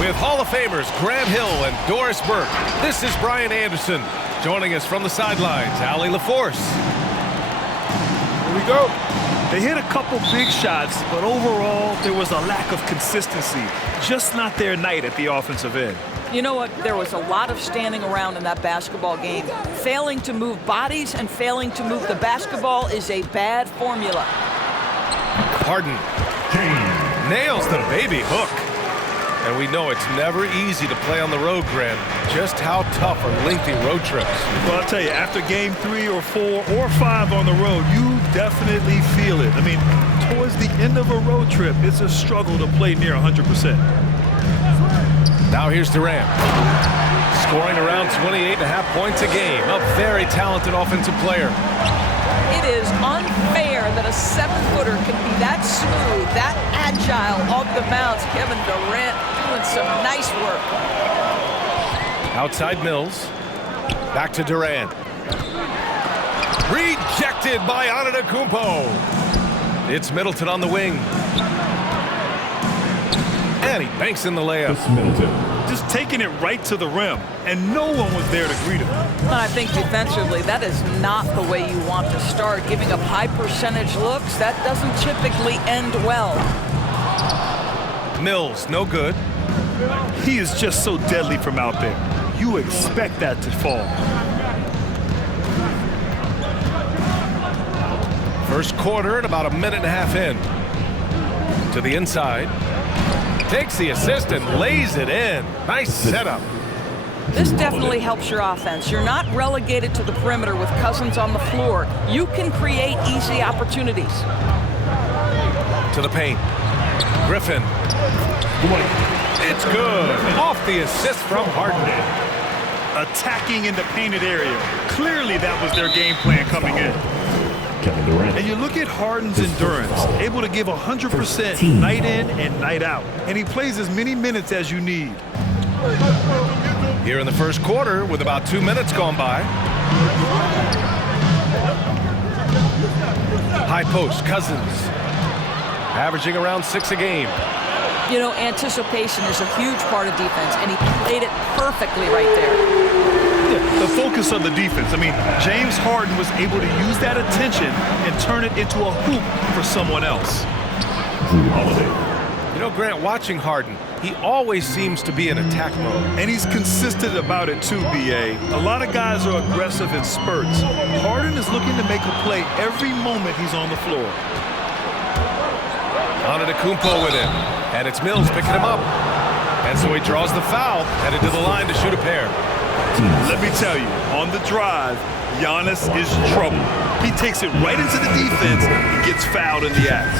With Hall of Famers Grant Hill and Doris Burke, this is Brian Anderson. Joining us from the sidelines, Allie LaForce. Here we go. They hit a couple big shots, but overall, there was a lack of consistency. Just not their night at the offensive end. You know what? There was a lot of standing around in that basketball game. Failing to move bodies and failing to move the basketball is a bad formula. Harden nails the baby hook. And we know it's never easy to play on the road, Grant. Just how tough are lengthy road trips? Well, I'll tell you, after game 3 or 4 or 5 on the road, you definitely feel it. I mean, towards the end of a road trip, it's a struggle to play near 100%. Now here's Durant. Scoring around 28.5 points a game. A very talented offensive player. It is unfair that a 7-footer can be that smooth, that agile off the bounce. Kevin Durant doing some nice work. Outside Mills. Back to Durant. Rejected by Antetokounmpo. It's Middleton on the wing. And he banks in the layup. Just taking it right to the rim, and no one was there to greet him. I think defensively, that is not the way you want to start. Giving up high percentage looks, that doesn't typically end well. Mills, no good. He is just so deadly from out there. You expect that to fall. First quarter and about a minute and a half in. To the inside. Takes the assist and lays it in. Nice setup. This definitely helps your offense. You're not relegated to the perimeter with Cousins on the floor. You can create easy opportunities. To the paint. Griffin. It's good. Off the assist from Harden. Attacking in the painted area. Clearly that was their game plan coming in. And you look at Harden's endurance, able to give 100% night in and night out. And he plays as many minutes as you need. Here in the first quarter with about 2 minutes gone by. High post, Cousins. Averaging around 6 a game. You know, anticipation is a huge part of defense, and he played it perfectly right there. The focus of the defense. I mean, James Harden was able to use that attention and turn it into a hoop for someone else. You know, Grant, watching Harden, he always seems to be in attack mode. And he's consistent about it too, B.A. A lot of guys are aggressive in spurts. Harden is looking to make a play every moment he's on the floor. Antetokounmpo with it. And it's Mills picking him up. And so he draws the foul, headed to the line to shoot a pair. Let me tell you, on the drive, Giannis is trouble. He takes it right into the defense and gets fouled in the act.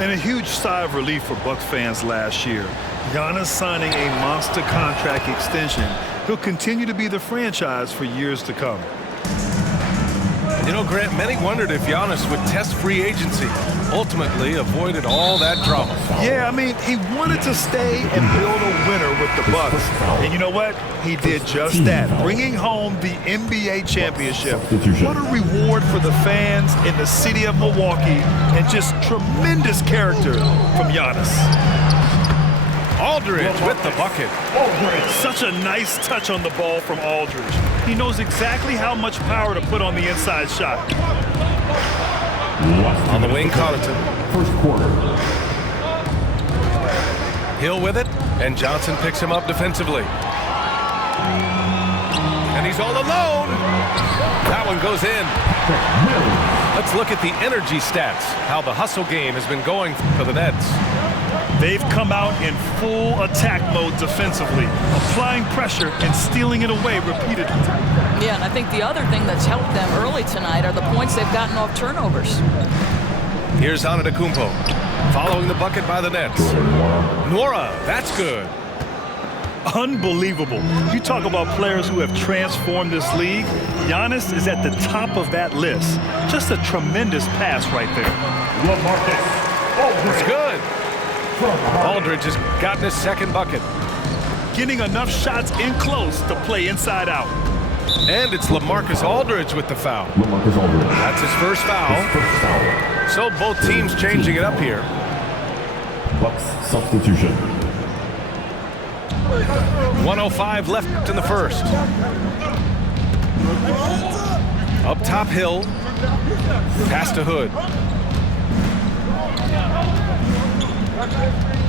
And a huge sigh of relief for Bucks fans last year. Giannis signing a monster contract extension. He'll continue to be the franchise for years to come. You know, Grant, many wondered if Giannis would test free agency. Ultimately, avoided all that drama. Yeah, I mean, he wanted to stay and build a winner with the Bucks. And you know what? He did just that, bringing home the NBA championship. What a reward for the fans in the city of Milwaukee, and just tremendous character from Giannis. Aldridge with the bucket. Such a nice touch on the ball from Aldridge. He knows exactly how much power to put on the inside shot. On the wing, Connaughton. First quarter. Hill with it, and Johnson picks him up defensively. And he's all alone. That one goes in. Let's look at the energy stats, how the hustle game has been going for the Nets. They've come out in full attack mode defensively, applying pressure and stealing it away repeatedly. Yeah, and I think the other thing that's helped them early tonight are the points they've gotten off turnovers. Here's Antetokounmpo, following the bucket by the Nets. Nora, that's good. Unbelievable. You talk about players who have transformed this league. Giannis is at the top of that list. Just a tremendous pass right there. It's good. Aldridge has gotten his second bucket. Getting enough shots in close to play inside out. And it's LaMarcus Aldridge with the foul. That's his first foul. So both teams changing it up here. Bucks substitution. 1:05 left in the first. Up top Hill. Pass to Hood.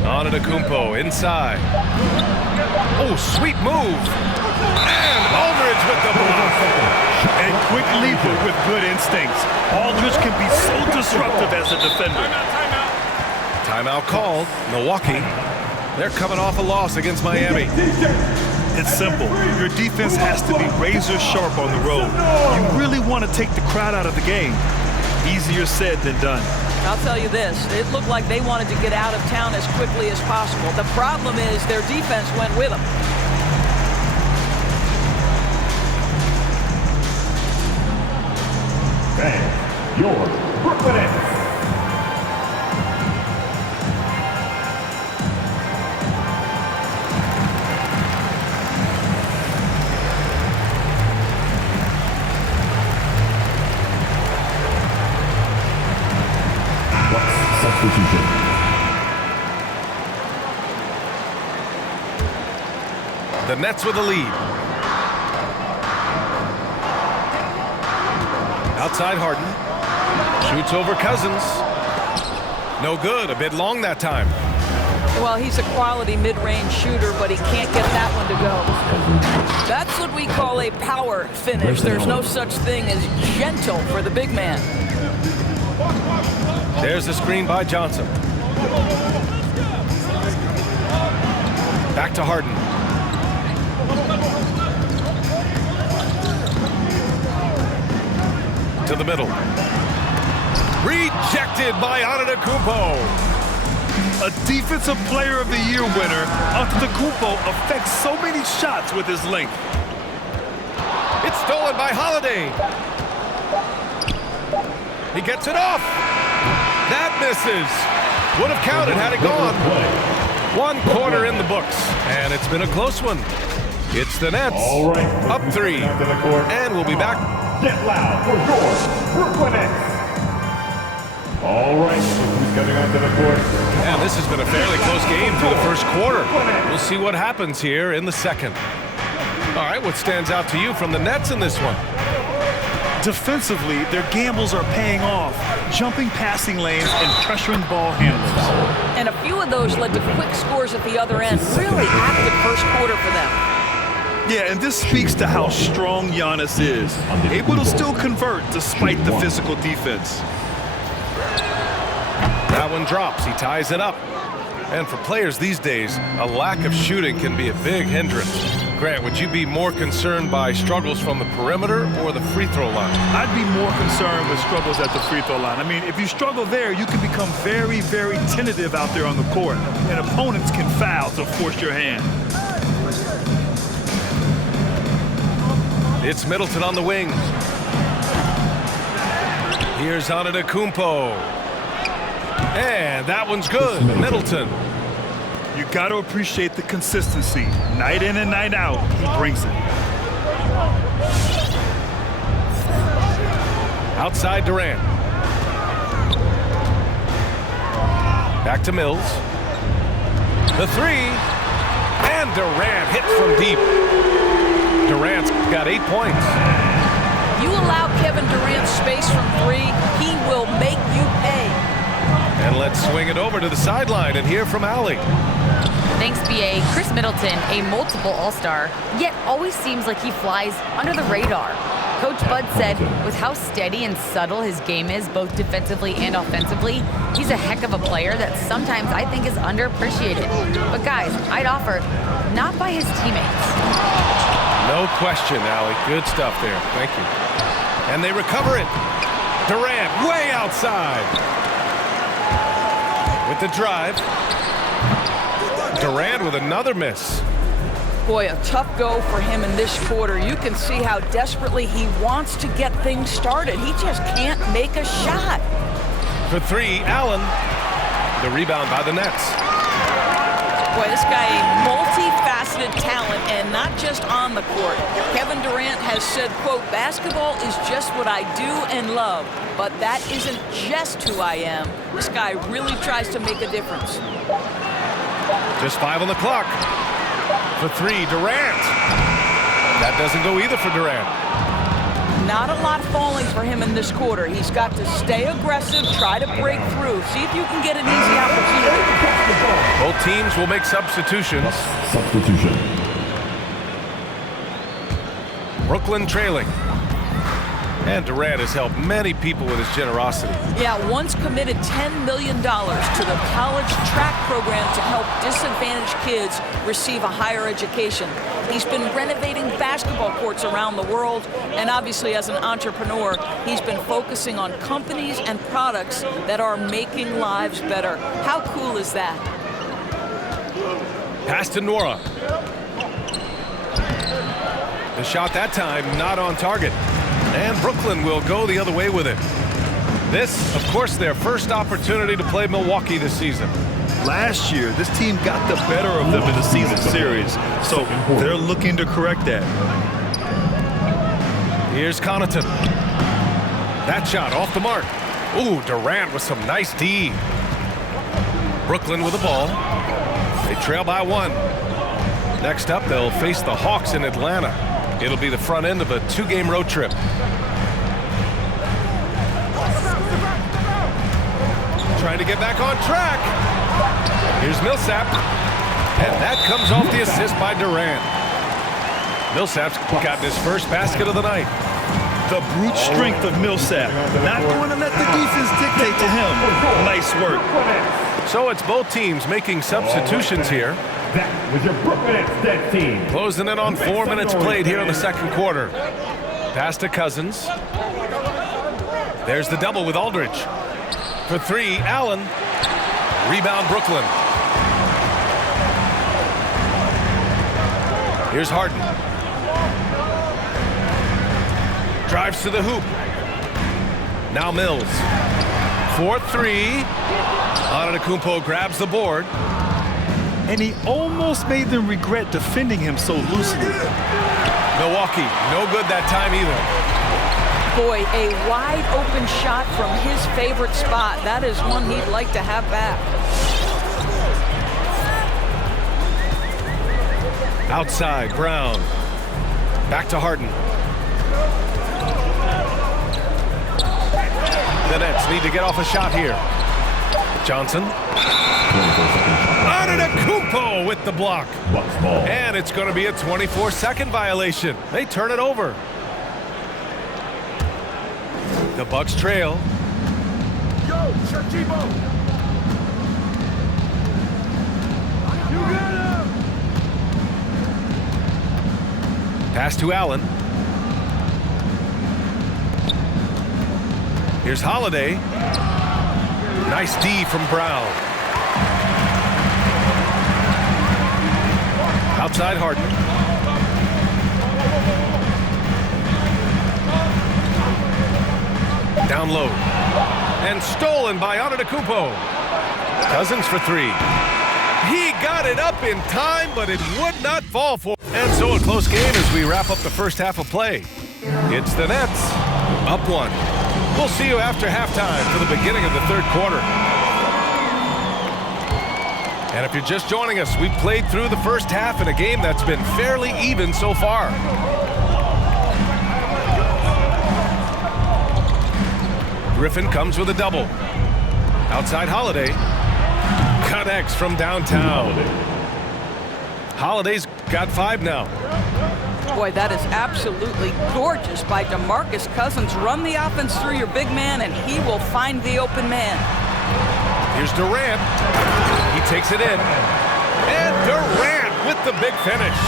On to Kumpo, inside. Oh, sweet move. And Aldridge with the block. A quick leaper with good instincts. Aldridge can be so disruptive as a defender. Timeout called. Milwaukee. They're coming off a loss against Miami. It's simple. Your defense has to be razor sharp on the road. You really want to take the crowd out of the game. Easier said than done. I'll tell you this, it looked like they wanted to get out of town as quickly as possible. The problem is their defense went with them. Fans, your Brooklyn Nets. Substitution. The Nets with the lead. Outside Harden. Shoots over Cousins. No good. A bit long that time. Well, he's a quality mid-range shooter, but he can't get that one to go. That's what we call a power finish. There's no such thing as gentle for the big man. There's the screen by Johnson. Back to Harden. To the middle. Rejected by Antetokounmpo. A Defensive Player of the Year winner, Antetokounmpo affects so many shots with his length. It's stolen by Holiday. He gets it off. That misses. Would have counted had it gone. 1 quarter in the books, and it's been a close one. It's the Nets up 3, and we'll be back. Get loud for your Brooklyn Nets. All right, who's coming onto the court? And this has been a fairly close game through the first quarter. We'll see what happens here in the second. All right, what stands out to you from the Nets in this one? Defensively, their gambles are paying off, jumping passing lanes and pressuring ball handlers. And a few of those led to quick scores at the other end. Really active first quarter for them. Yeah, and this speaks to how strong Giannis is. Able to still convert despite the physical defense. That one drops. He ties it up. And for players these days, a lack of shooting can be a big hindrance. Grant, would you be more concerned by struggles from the perimeter or the free throw line? I'd be more concerned with struggles at the free throw line. I mean, if you struggle there, you can become very, very tentative out there on the court. And opponents can foul to force your hand. It's Middleton on the wing. Here's Antetokounmpo. And that one's good. Middleton. You got to appreciate the consistency. Night in and night out, he brings it. Outside Durant. Back to Mills. The 3. And Durant hits from deep. Durant's got 8 points. You allow Kevin Durant space from 3, he will make you pay. And let's swing it over to the sideline and hear from Allie. Thanks, B.A. Chris Middleton, a multiple All-Star, yet always seems like he flies under the radar. Coach Bud said with how steady and subtle his game is, both defensively and offensively, he's a heck of a player that sometimes I think is underappreciated. But guys, I'd offer, not by his teammates. No question, Allie. Good stuff there. Thank you. And they recover it. Durant way outside. With the drive. Durant with another miss. Boy, a tough go for him in this quarter. You can see how desperately he wants to get things started. He just can't make a shot. For 3, Allen. The rebound by the Nets. Boy, this guy, a multifaceted talent, and not just on the court. Kevin Durant has said, quote, basketball is just what I do and love, but that isn't just who I am. This guy really tries to make a difference. Just 5 on the clock. for three, Durant. That doesn't go either for Durant. Not a lot falling for him in this quarter. He's got to stay aggressive, try to break through. See if you can get an easy opportunity. Both teams will make substitutions. Substitution. Brooklyn trailing. And Durant has helped many people with his generosity. Yeah, once committed $10 million to the college track program to help disadvantaged kids receive a higher education. He's been renovating basketball courts around the world, and obviously as an entrepreneur, he's been focusing on companies and products that are making lives better. How cool is that? Pass to Nora. The shot that time not on target. And Brooklyn will go the other way with it. This, of course, their first opportunity to play Milwaukee this season. Last year, this team got the better of them in the season series, so they're looking to correct that. Here's Connaughton. That shot off the mark. Ooh, Durant with some nice D. Brooklyn with the ball. They trail by one. Next up, they'll face the Hawks in Atlanta. It'll be the front end of a two-game road trip. Trying to get back on track. Here's Millsap. And that comes off the assist by Durant. Millsap's gotten his first basket of the night. The brute strength of Millsap. Not going to let the defense dictate to him. Nice work. So it's both teams making substitutions here. That was your Brooklyn Nets team. Closing in on 4 minutes played here in the second quarter. Pass to Cousins. There's the double with Aldridge. For three, Allen. Rebound, Brooklyn. Here's Harden. Drives to the hoop. Now Mills. 4-3. Antetokounmpo grabs the board. And he almost made them regret defending him so loosely. Milwaukee, no good that time either. Boy, a wide open shot from his favorite spot. That is one he'd like to have back. Outside, Brown. Back to Harden. The Nets need to get off a shot here. Johnson. Antetokounmpo with the block. And it's going to be a 24-second violation. They turn it over. The Bucks trail. Yo, Shachibo. You got him. Pass to Allen. Here's Holiday. Nice D from Brown. Outside Harden. Down low. And stolen by Antetokounmpo. Cousins for three. He got it up in time, but it would not fall for. And so a close game as we wrap up the first half of play. It's the Nets up one. We'll see you after halftime for the beginning of the third quarter. And if you're just joining us, we've played through the first half in a game that's been fairly even so far. Griffin comes with a double. Outside Holiday. Connects from downtown. Holiday's got five now. Boy, that is absolutely gorgeous by DeMarcus Cousins. Run the offense through your big man, and he will find the open man. Here's Durant. He takes it in. And Durant with the big finish.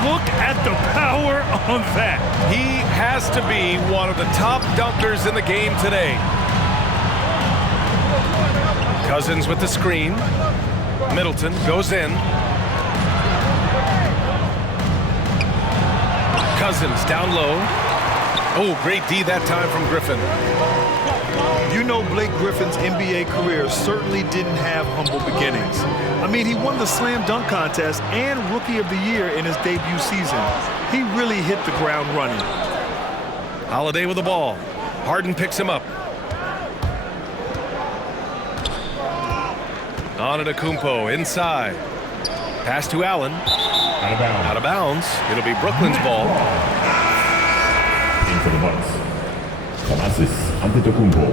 Look at the power on that. He has to be one of the top dunkers in the game today. Cousins with the screen. Middleton goes in. Cousins down low. Oh, great D that time from Griffin. You know Blake Griffin's NBA career certainly didn't have humble beginnings. I mean, he won the slam dunk contest and Rookie of the Year in his debut season. He really hit the ground running. Holiday with the ball. Harden picks him up. Antetokounmpo inside. Pass to Allen. Out of bounds. Out of bounds. It'll be Brooklyn's ball. In for the Bucks. Thanasis Antetokounmpo.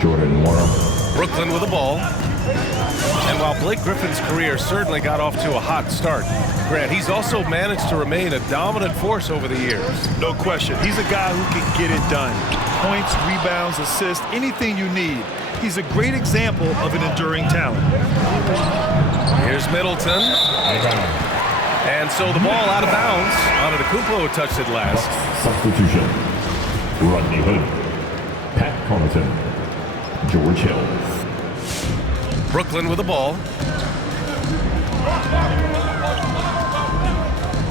Jordan Morrow. Brooklyn with the ball. And while Blake Griffin's career certainly got off to a hot start, Grant, he's also managed to remain a dominant force over the years. No question. He's a guy who can get it done. Points, rebounds, assists, anything you need. He's a great example of an enduring talent. Here's Middleton. And so the ball out of bounds. Antetokounmpo touched it last. Substitution. Rodney Hood. Pat Connaughton. George Hill. Brooklyn with the ball.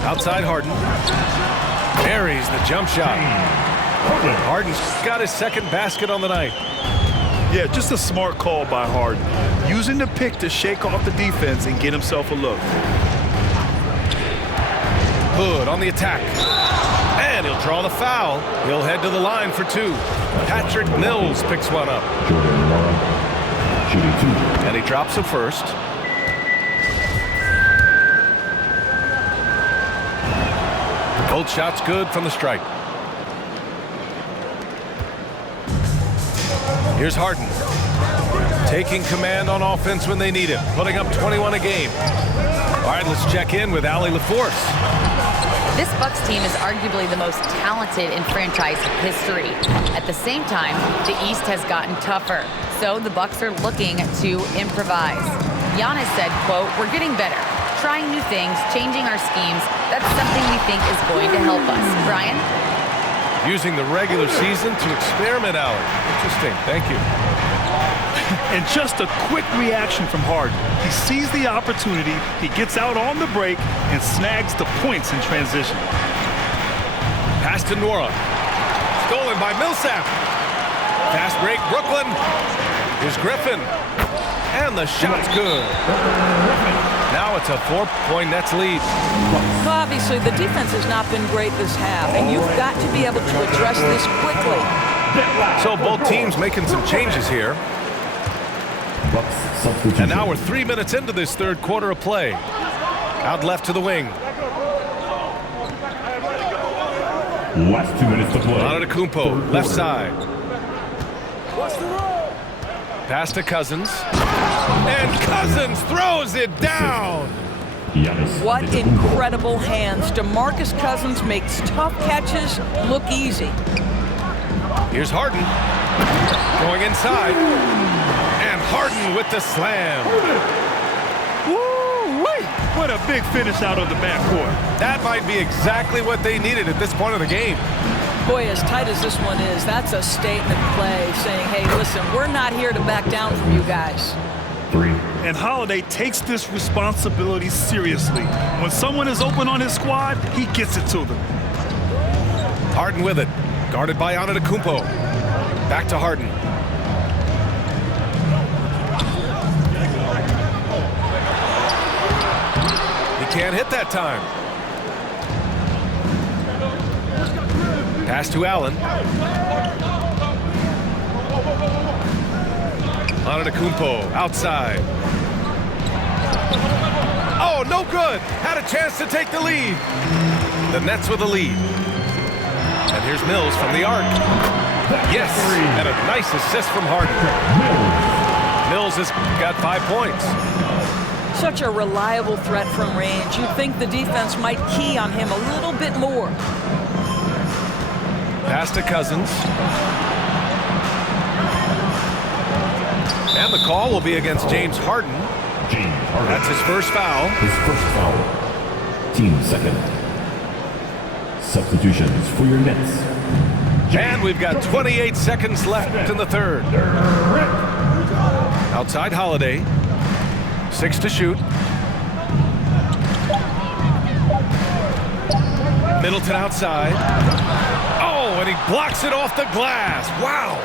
Outside Harden. Buries the jump shot. Harden's got his second basket on the night. Yeah, just a smart call by Harden. Using the pick to shake off the defense and get himself a look. Hood on the attack. And he'll draw the foul. He'll head to the line for two. Patrick Mills picks one up. Jordan Morrow. Shooting two. And he drops it first. Both shots good from the stripe. Here's Harden. Taking command on offense when they need it. Putting up 21 a game. All right, let's check in with Allie LaForce. This Bucks team is arguably the most talented in franchise history. At the same time, the East has gotten tougher, so the Bucks are looking to improvise. Giannis said, quote, "We're getting better, trying new things, changing our schemes. That's something we think is going to help us." Brian? Using the regular season to experiment, Allie. Interesting, thank you. And just a quick reaction from Harden. He sees the opportunity, he gets out on the break, and snags the points in transition. Pass to Nora. Stolen by Millsap. Fast break, Brooklyn. Here's Griffin. And the shot's good. Now it's a 4-point Nets lead. Well, obviously, the defense has not been great this half, and you've got to be able to address this quickly. So both teams making some changes here. Bucks substitution. And now we're 3 minutes into this third quarter of play. Out left to the wing. Last 2 minutes to play. Antetokounmpo, left side. Pass to Cousins. And Cousins throws it down. Giannis What Antetokounmpo. incredible hands. DeMarcus Cousins makes tough catches look easy. Here's Harden. Going inside. And Harden with the slam. Woo-wee! What a big finish out of the backcourt. That might be exactly what they needed at this point of the game. Boy, as tight as this one is, that's a statement play saying, hey, listen, we're not here to back down from you guys. 3. And Holiday takes this responsibility seriously. When someone is open on his squad, he gets it to them. Harden with it. Guarded by Antetokounmpo. Back to Harden. He can't hit that time. Pass to Allen. Antetokounmpo outside. Oh, no good. Had a chance to take the lead. The Nets with the lead. And here's Mills from the arc. Yes, and a nice assist from Harden. Mills has got 5 points. Such a reliable threat from range. You'd think the defense might key on him a little bit more. Pass to Cousins. And the call will be against James Harden. James Harden. That's his first foul. His first foul. Team second. Substitutions for your Nets. And we've got 28 seconds left in the third. Outside Holiday. 6 to shoot. Middleton outside. Oh, and he blocks it off the glass. Wow.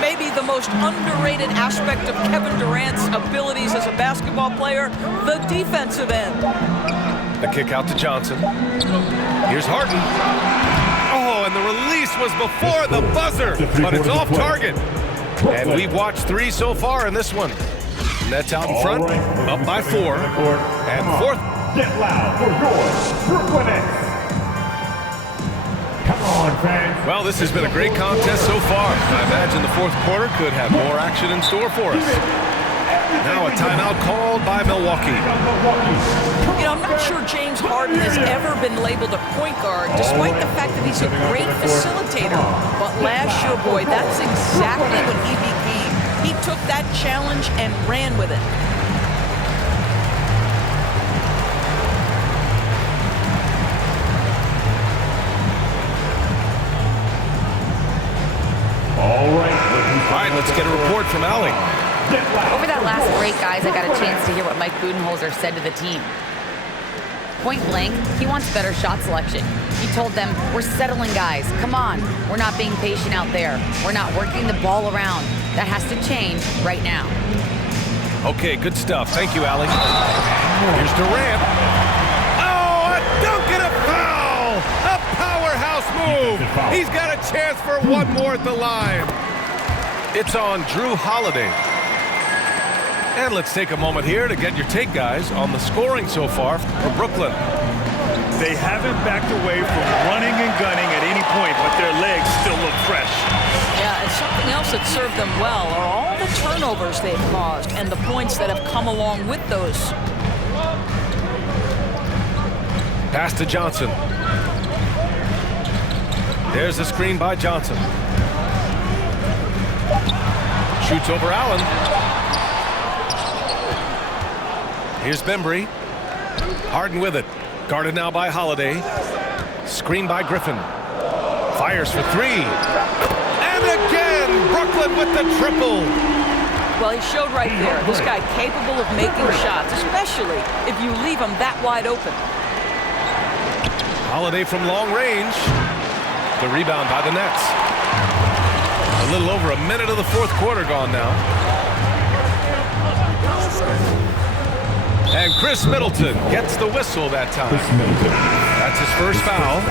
Maybe the most underrated aspect of Kevin Durant's abilities as a basketball player, the defensive end. The kick out to Johnson. Here's Harden. Oh, and the release was before the buzzer, but it's off target. And we've watched 3 so far in this one. Nets out in front, up by 4. And fourth. Get loud for your Brooklyn Nets. Come on, fans. Well, this has been a great contest so far. I imagine the fourth quarter could have more action in store for us. Now a timeout called by Milwaukee. You know, I'm not sure James Harden has ever been labeled a point guard, despite the fact that he's a great facilitator. But last year, boy, that's exactly what he became. He took that challenge and ran with it. All right, let's get a report from Allie. Over that last break, guys, I got a chance to hear what Mike Budenholzer said to the team. Point blank, he wants better shot selection. He told them, we're settling, guys. Come on. We're not being patient out there. We're not working the ball around. That has to change right now. Okay, good stuff. Thank you, Allie. Here's Durant. Oh, a dunk and a foul! A powerhouse move. He's got a chance for one more at the line. It's on Drew Holiday. And let's take a moment here to get your take, guys, on the scoring so far for Brooklyn. They haven't backed away from running and gunning at any point, but their legs still look fresh. Yeah, and something else that served them well are all the turnovers they've caused and the points that have come along with those. Pass to Johnson. There's the screen by Johnson. Shoots over Allen. Here's Bembry. Harden with it. Guarded now by Holiday. Screened by Griffin. Fires for 3. And again, Brooklyn with the triple. Well, he showed right there. This guy capable of making shots, especially if you leave him that wide open. Holiday from long range. The rebound by the Nets. A little over a minute of the fourth quarter gone now. And Chris Middleton gets the whistle that time. That's his first foul.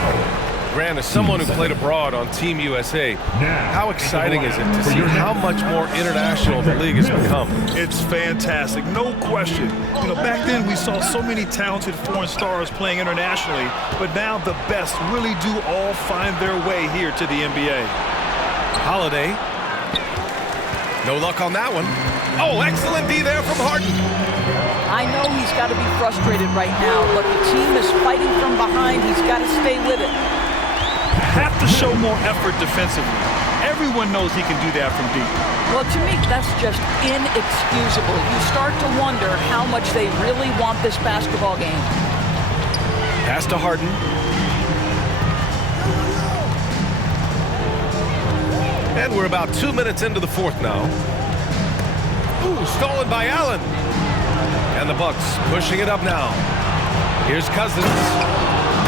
Grant, as someone who played abroad on Team USA, how exciting is it to see how much more international the league has become? It's fantastic, no question. You know, back then we saw so many talented foreign stars playing internationally, but now the best really do all find their way here to the NBA. Holiday. No luck on that one. Oh, excellent D there from Harden. I know he's got to be frustrated right now, but the team is fighting from behind. He's got to stay with it. Have to show more effort defensively. Everyone knows he can do that from deep. Well, to me, that's just inexcusable. You start to wonder how much they really want this basketball game. Pass to Harden. And we're about 2 minutes into the fourth now. Ooh, stolen by Allen. And the Bucks pushing it up now. Here's Cousins.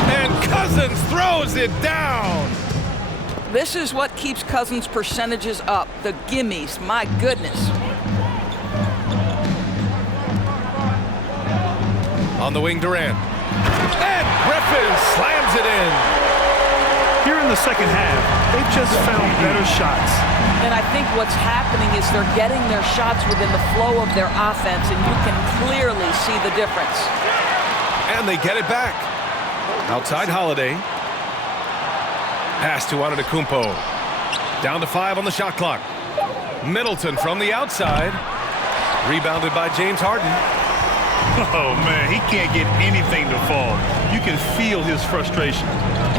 And Cousins throws it down. This is what keeps Cousins' percentages up. The gimmies, my goodness. On the wing, Durant. And Griffin slams it in. Here in the second half, they've just found better shots. And I think what's happening is they're getting their shots within the flow of their offense, and you can clearly see the difference. And they get it back. Outside Holiday. Pass to Antetokounmpo. Down to 5 on the shot clock. Middleton from the outside. Rebounded by James Harden. Oh, man, he can't get anything to fall. You can feel his frustration.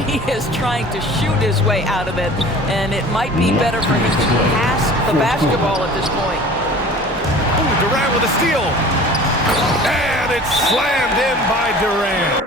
He is trying to shoot his way out of it, and it might be better for him to pass the basketball at this point. Ooh, Durant with a steal. And it's slammed in by Durant.